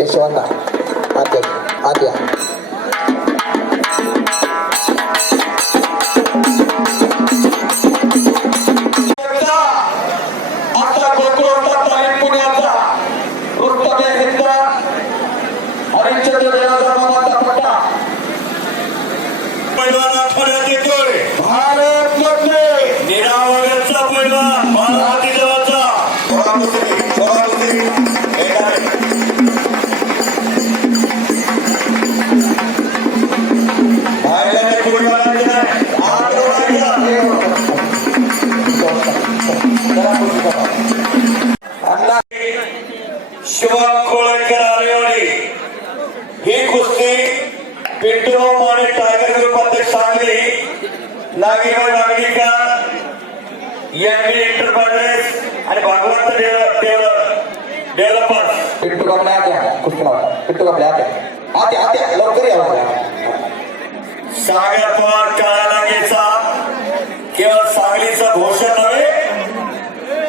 केशवांना आते आत्या आता गोकुळचा तालीम पुण्याचा रुस्तमे हिंद हरिश्चंद्र देवाचा मामाचा पट्टा पैलवान आठवड्यात येतोय भारत रत्न निरावरचा पैलवान बाळाहाती देवाचा शिवा कोळकर आलेवाडी ही कुस्ती पिंटू आणि टायगर ग्रुप अध्यक्ष सांगली नागेगाव नागरिका एमबी एंटरप्राइजेस आणि भागवंत डेव्हलपर्स पिट्टू कपडे आत्या कुस्ती लावा पिट्टू कपडे आत्या आत्या आत्या लवकर यावं सागर पवार काळालागेचा केवळ सांगलीचा भूषण नव्हे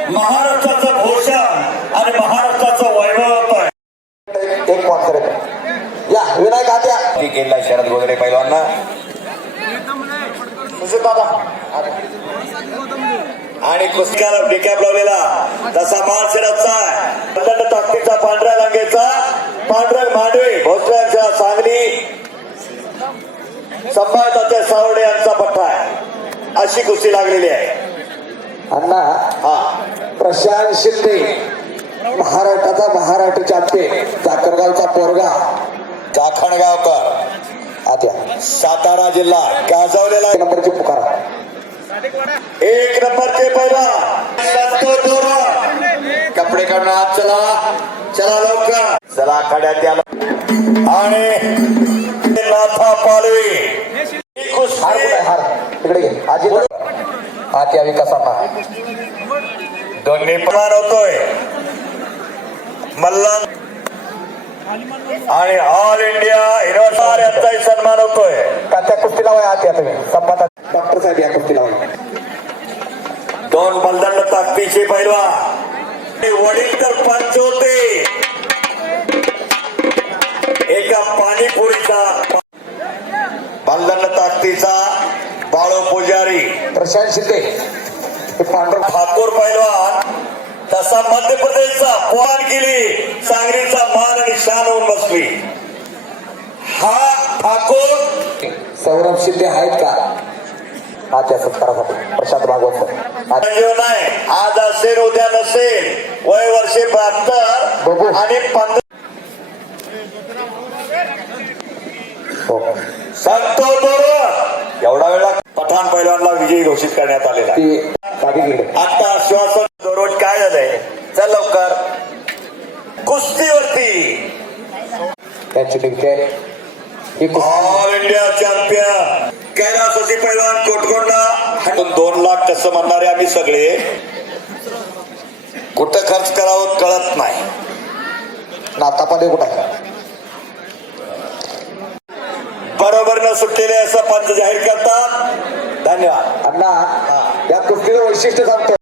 महाराष्ट्राचं भूषण आणि महाराष्ट्राचं वैभव होतोय एक कॉन्सर येतो या विनायक आत्या केला शरद गोदरे पैलवांना दादा आणि कुस्तीला डिकॅप लावलेला तसा माल शिरतचा ताकदीचा पांढऱ्या रंगेचा पांढऱ्या मांडवे भोसऱ्यांच्या सांगली संभाजी सावडे यांचा पट्टा आहे अशी कुस्ती लागलेली आहे अण्णा हा प्रशांत शिंदे महाराष्ट्राचा महाराष्ट्र चॅम्पियन चाकरगावचा पोरगा जाखणगावकर आत्या सातारा जिल्हा गाजवलेला एक नंबरची पुकारा एक नंबरचे पैलवान कपडे काढून आत चला चला लवकर चला आखाड्यात या आणि नाथा पालवी ही हार कुस्ती कुठे हार तिकडे घे आजी आत्या विकासांना दोन्ही प्रमाण होतोय मल्हार आणि ऑल इंडिया हिरोसार यांचाही सन्मान होतोय त्या कुस्ती लावा आत्या तुम्ही संपादक डॉक्टर साहेब या कुस्ती लावा दोन बलदंड ताकदीचे पैलवान वडील तर पंच होते एका पाणीपुरीचा बलदंड ताकदीचा बाळू पुजारी प्रशांत शिंदे हे पांढरा ठाकूर पैलवान तसा मध्य प्रदेशचा पोहान केली सांगलीचा मान आणि शान होऊन बसली हा ठाकूर सौरभ शिंदे आहेत का आत्या सत्कारासाठी प्रशांत भागवत सर नाही आज असेल उद्या नसेल वय वर्षे 72 आणि 15 सांगतो एवढा वेळा पठाण पैलवानला विजयी घोषित करण्यात आलेला आता आश्वासन दररोज काय झालंय चल लवकर कुस्तीवरती त्यांची लिंके ऑल इंडिया चॅम्पियन कैलासवासी पैलवान कोटकोंडा 2 लाख कसं म्हणणारे आम्ही सगळे कुठं खर्च करावं कळत नाही नातामध्ये कुठं आहे बरोबर न सुटलेले असं पंच जाहीर करतात धन्यवाद अण्णा या कुस्तीचं वैशिष्ट्य सांगतो